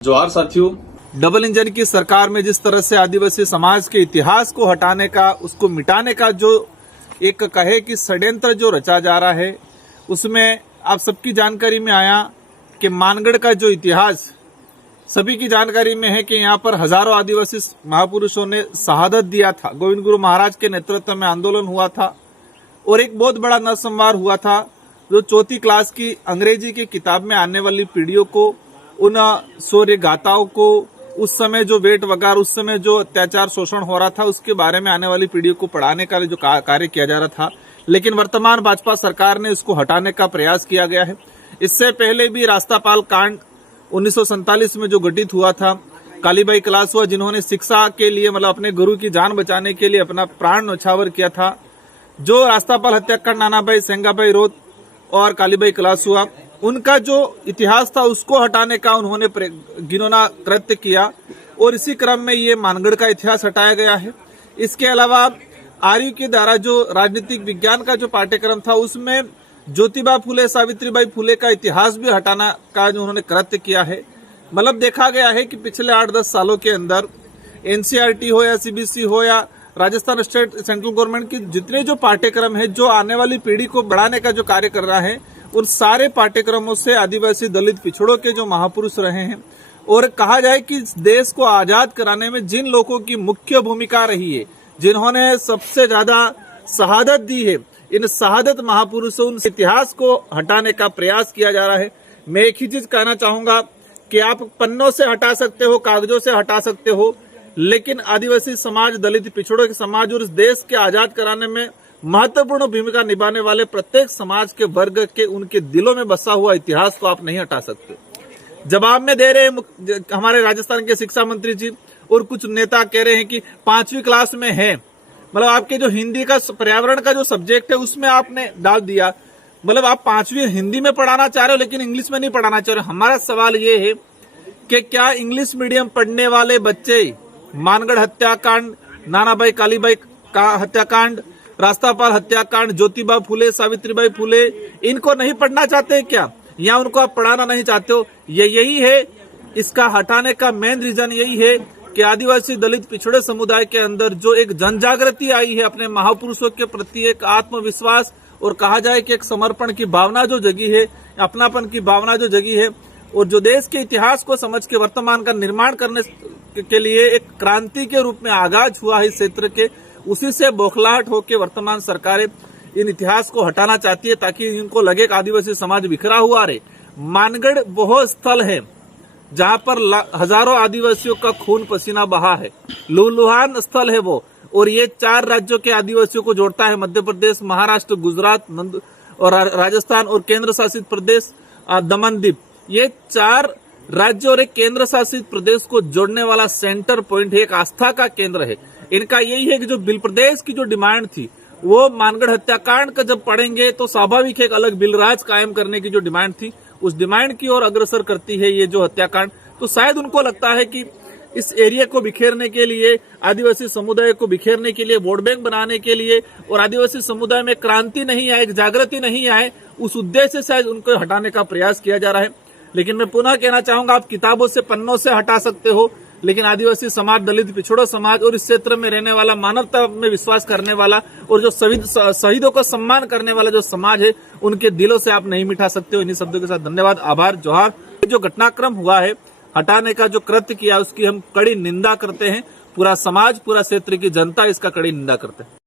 जोहार साथियों। Double engine की सरकार में जिस तरह से आदिवासी समाज के इतिहास को हटाने का, उसको मिटाने का जो एक कहे कि षड्यंत्र जो रचा जा रहा है, उसमें आप सबकी जानकारी में आया कि मानगढ़ का जो इतिहास सभी की जानकारी में है कि यहाँ पर हजारों आदिवासी महापुरुषों ने शहादत दिया था। गोविंद गुरु महाराज के नेतृत्व में आंदोलन हुआ था और एक बहुत बड़ा नरसंहार हुआ था, जो चौथी क्लास की अंग्रेजी की किताब में आने वाली पीढ़ियों को, उन शौर्य गाथाओं को, उस समय जो वेट वगार, उस समय जो अत्याचार शोषण हो रहा था, उसके बारे में आने वाली पीढ़ियों को पढ़ाने का जो कार्य किया जा रहा था, लेकिन वर्तमान भाजपा सरकार ने इसको हटाने का प्रयास किया गया है। इससे पहले भी रास्तापाल कांड 1947 में जो घटित हुआ था, कालीबाई कलासुआ जिन्होंने शिक्षा के लिए मतलब अपने गुरु की जान बचाने के लिए अपना प्राण न्यौछावर किया था, जो रास्तापाल हत्याकांड नानाभाई सेंगाबाई रोत और कालीबाई कलासुआ, उनका जो इतिहास था उसको हटाने का उन्होंने घिनौना कृत्य किया और इसी क्रम में ये मानगढ़ का इतिहास हटाया गया है। इसके अलावा आर्यू के द्वारा जो राजनीतिक विज्ञान का जो पाठ्यक्रम था, उसमें ज्योतिबा फुले, सावित्रीबाई फुले का इतिहास भी हटाना का जो उन्होंने कृत्य किया है। मतलब देखा गया है कि पिछले 8-10 सालों के अंदर एनसीईआरटी हो या सीबीएसई हो या राजस्थान स्टेट सेंट्रल गवर्नमेंट की जितने जो पाठ्यक्रम है, जो आने वाली पीढ़ी को बढ़ाने का जो कार्य कर रहा है, उन सारे पाठ्यक्रमों से आदिवासी दलित पिछड़ों के जो महापुरुष रहे हैं, और कहा जाए कि देश को आजाद कराने में जिन लोगों की मुख्य भूमिका रही है, जिन्होंने सबसे ज्यादा शहादत दी है, इन शहादत महापुरुषों, उन इतिहास को हटाने का प्रयास किया जा रहा है। मैं एक ही चीज कहना चाहूंगा कि आप पन्नों से हटा सकते हो, कागजों से हटा सकते हो, लेकिन आदिवासी समाज, दलित पिछड़ों के समाज और इस देश के आजाद कराने में महत्वपूर्ण भूमिका निभाने वाले प्रत्येक समाज के वर्ग के, उनके दिलों में बसा हुआ इतिहास को आप नहीं हटा सकते। जवाब में दे रहे हैं हमारे राजस्थान के शिक्षा मंत्री जी, और कुछ नेता कह रहे हैं कि 5वीं क्लास में है, मतलब आपके जो हिंदी का पर्यावरण का जो सब्जेक्ट है उसमें आपने डाल दिया। मतलब आप 5वीं हिंदी में पढ़ाना चाह रहे हो लेकिन इंग्लिश में नहीं पढ़ाना चाह रहे। हमारा सवाल ये है कि क्या इंग्लिश मीडियम पढ़ने वाले बच्चे मानगढ़ हत्याकांड, नानाभाई कालीबाई का हत्याकांड, रास्तापाल हत्याकांड, ज्योतिबा फुले, सावित्रीबाई फुले, इनको नहीं पढ़ना चाहते क्या, या उनको आप पढ़ाना नहीं चाहते हो? यही है इसका हटाने का मेन रीजन, यही है कि आदिवासी दलित पिछड़े समुदाय के अंदर जो एक जनजागृति आई है, अपने महापुरुषों के प्रति एक आत्मविश्वास और कहा जाए कि एक समर्पण की भावना जो जगी है, अपनापन की भावना जो जगी है, और जो देश के इतिहास को समझ के वर्तमान का निर्माण करने के लिए एक क्रांति के रूप में आगाज हुआ है इस क्षेत्र के, उसी से बौखलाहट होकर वर्तमान सरकारें इन इतिहास को हटाना चाहती है, ताकि इनको लगे कि आदिवासी समाज बिखरा हुआ रहे। मानगढ़ वह स्थल है जहां पर हजारों आदिवासियों का खून पसीना बहा है, लूलुहान स्थल है वो, और ये 4 राज्यों के आदिवासियों को जोड़ता है, मध्य प्रदेश, महाराष्ट्र, गुजरात और राजस्थान और केंद्र शासित प्रदेश दमन दीव। ये 4 राज्य और एक केंद्र शासित प्रदेश को जोड़ने वाला सेंटर पॉइंट है, एक आस्था का केंद्र है। इनका यही है कि जो बिल प्रदेश की जो डिमांड थी, वो मानगढ़ हत्याकांड का जब पढ़ेंगे तो स्वाभाविक एक अलग बिल राज कायम करने की जो डिमांड थी, उस डिमांड की ओर अग्रसर करती है ये जो हत्याकांड। तो शायद उनको लगता है कि इस एरिया को बिखेरने के लिए, आदिवासी समुदाय को बिखेरने के लिए, वोट बैंक बनाने के लिए, और आदिवासी समुदाय में क्रांति नहीं आए, जागृति नहीं आए, उस उद्देश्य से शायद उनको हटाने का प्रयास किया जा रहा है। लेकिन मैं पुनः कहना चाहूंगा, आप किताबों से, पन्नों से हटा सकते हो, लेकिन आदिवासी समाज, दलित पिछड़ों समाज और इस क्षेत्र में रहने वाला, मानवता में विश्वास करने वाला और जो शहीदों का सम्मान करने वाला जो समाज है, उनके दिलों से आप नहीं मिटा सकते हो। इन्हीं शब्दों के साथ धन्यवाद, आभार, जोहार। जो घटनाक्रम हुआ है, हटाने का जो कृत्य किया, उसकी हम कड़ी निंदा करते हैं। पूरा समाज, पूरा क्षेत्र की जनता इसका कड़ी निंदा करते हैं।